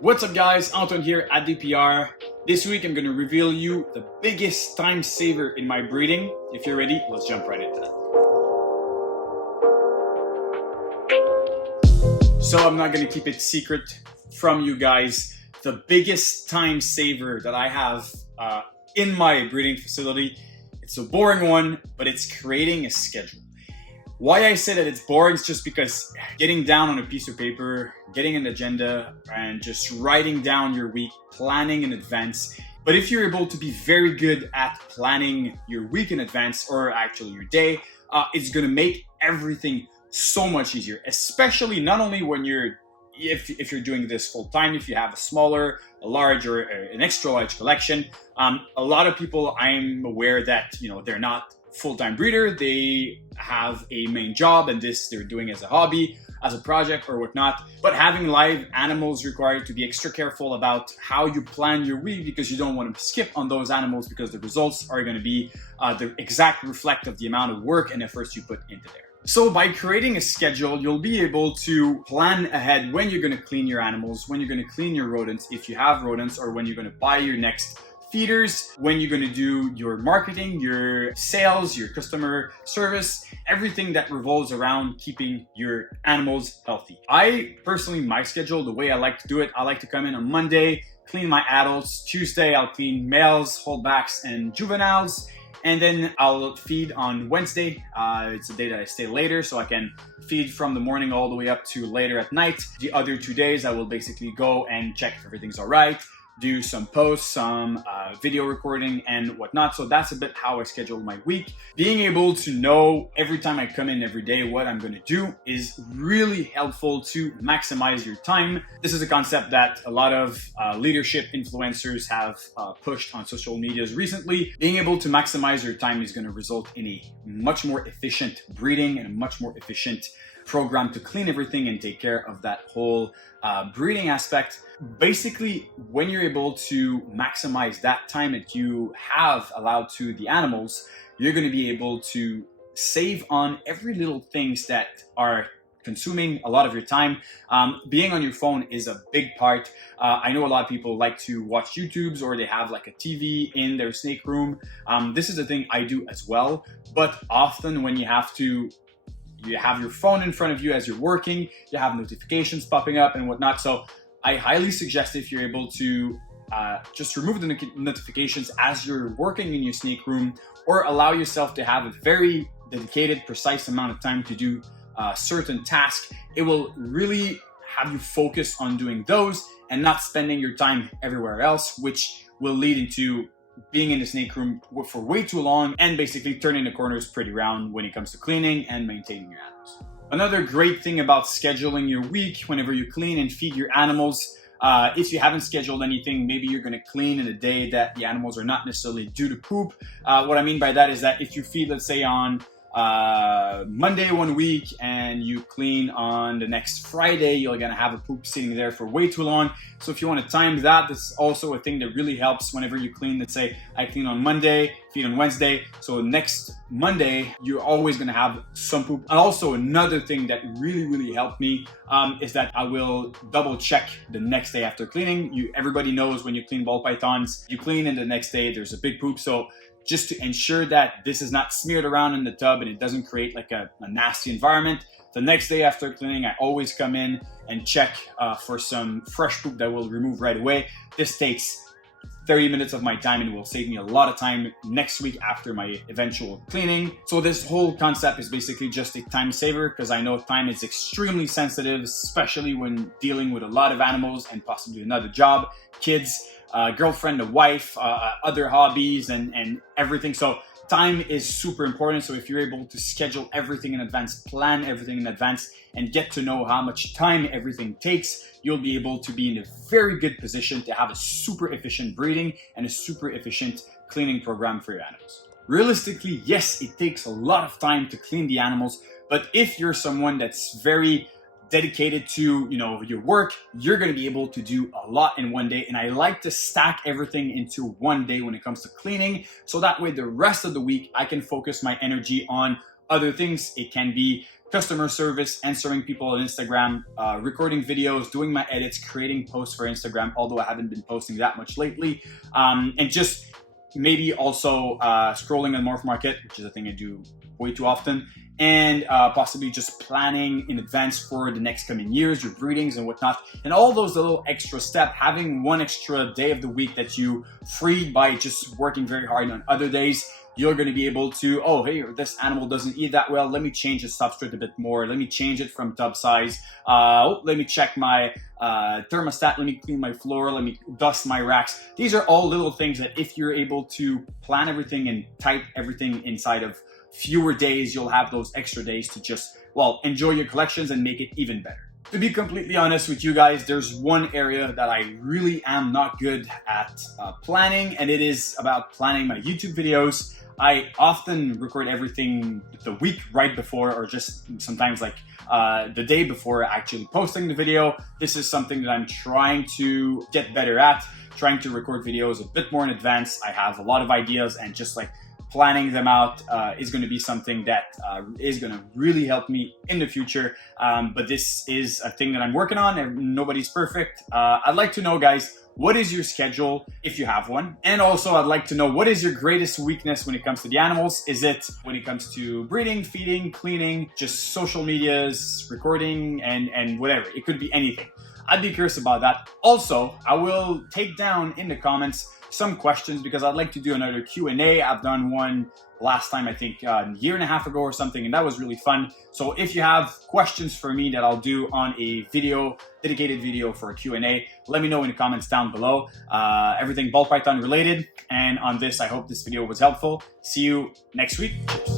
What's up guys, Anton here at DPR. This week I'm going to reveal you the biggest time saver in my breeding. If you're ready, let's jump right into that. So I'm not going to keep it secret from you guys. The biggest time saver that I have in my breeding facility, it's a boring one, but it's creating a schedule. Why I say that it's boring is just because getting down on a piece of paper, getting an agenda, and just writing down your week, planning in advance. But if you're able to be very good at planning your week in advance, or actually your day, it's gonna make everything so much easier, especially not only when if you're doing this full time, if you have a smaller, a large, or an extra large collection. A lot of people, I'm aware that they're not full-time breeder, they have a main job and this they're doing as a hobby, as a project or whatnot. But having live animals require to be extra careful about how you plan your week, because you don't want to skip on those animals, because the results are going to be the exact reflect of the amount of work and efforts you put into there. So by creating a schedule, you'll be able to plan ahead when you're going to clean your animals, when you're going to clean your rodents, if you have rodents, or when you're going to buy your next feeders, when you're going to do your marketing, your sales, your customer service, everything that revolves around keeping your animals healthy. I personally, my schedule, the way I like to do it, I like to come in on Monday, clean my adults. Tuesday, I'll clean males, holdbacks, and juveniles. And then I'll feed on Wednesday. It's a day that I stay later, so I can feed from the morning all the way up to later at night. The other 2 days, I will basically go and check if everything's all right, do some posts, some video recording and whatnot. So that's a bit how I schedule my week. Being able to know every time I come in every day what I'm going to do is really helpful to maximize your time. This is a concept that a lot of leadership influencers have pushed on social medias recently. Being able to maximize your time is going to result in a much more efficient breeding and a much more efficient program to clean everything and take care of that whole breeding aspect. Basically, when you're able to maximize that time that you have allowed to the animals, you're going to be able to save on every little things that are consuming a lot of your time. Being on your phone is a big part. I know a lot of people like to watch YouTubes, or they have like a TV in their snake room. This is a thing I do as well, but often when you have your phone in front of you as you're working, you have notifications popping up and whatnot. So I highly suggest, if you're able to just remove the notifications as you're working in your snake room, or allow yourself to have a very dedicated, precise amount of time to do certain tasks. It will really have you focus on doing those and not spending your time everywhere else, which will lead into being in the snake room for way too long and basically turning the corners pretty round when it comes to cleaning and maintaining your animals. Another great thing about scheduling your week whenever you clean and feed your animals, if you haven't scheduled anything, maybe you're going to clean in a day that the animals are not necessarily due to poop. What I mean by that is that if you feed, let's say on Monday one week and you clean on the next Friday, you're gonna have a poop sitting there for way too long. So if you want to time that, this is also a thing that really helps whenever you clean. Let's say I clean on Monday, feed on Wednesday, so next Monday you're always gonna have some poop. And also another thing that really helped me is that I will double check the next day after cleaning. Everybody knows when you clean ball pythons, you clean and the next day there's a big poop. So just to ensure that this is not smeared around in the tub and it doesn't create like a nasty environment, the next day after cleaning, I always come in and check for some fresh poop that we'll remove right away. This takes 30 minutes of my time and will save me a lot of time next week after my eventual cleaning. So this whole concept is basically just a time saver, because I know time is extremely sensitive, especially when dealing with a lot of animals and possibly another job, kids, girlfriend, a wife, other hobbies and everything. So time is super important. So if you're able to schedule everything in advance, plan everything in advance, and get to know how much time everything takes, you'll be able to be in a very good position to have a super efficient breeding and a super efficient cleaning program for your animals. Realistically, yes, it takes a lot of time to clean the animals, but if you're someone that's very dedicated to your work, you're going to be able to do a lot in one day. And I like to stack everything into one day when it comes to cleaning, so that way the rest of the week I can focus my energy on other things. It can be customer service, answering people on Instagram, recording videos, doing my edits, creating posts for Instagram, although I haven't been posting that much lately, and just maybe also scrolling on Morph Market, which is a thing I do way too often, and possibly just planning in advance for the next coming years, your breedings and whatnot, and all those little extra steps, having one extra day of the week that you freed by just working very hard on other days. You're going to be able to, oh, hey, this animal doesn't eat that well. Let me change the substrate a bit more. Let me change it from tub size. Let me check my thermostat. Let me clean my floor. Let me dust my racks. These are all little things that if you're able to plan everything and type everything inside of fewer days, you'll have those extra days to just, well, enjoy your collections and make it even better. To be completely honest with you guys, there's one area that I really am not good at planning, and it is about planning my YouTube videos. I often record everything the week right before, or just sometimes like the day before actually posting the video. This is something that I'm trying to get better at, trying to record videos a bit more in advance. I have a lot of ideas, and just like planning them out is going to be something that is going to really help me in the future. But this is a thing that I'm working on, and nobody's perfect. I'd like to know, guys, what is your schedule if you have one? And also I'd like to know, what is your greatest weakness when it comes to the animals? Is it when it comes to breeding, feeding, cleaning, just social medias, recording, and whatever? It could be anything. I'd be curious about that. Also, I will take down in the comments some questions, because I'd like to do another Q&A. I've done one last time, I think a year and a half ago or something, and that was really fun. So if you have questions for me that I'll do on a video, dedicated video for a Q&A, let me know in the comments down below. Everything ball python related. And on this, I hope this video was helpful. See you next week. Cheers.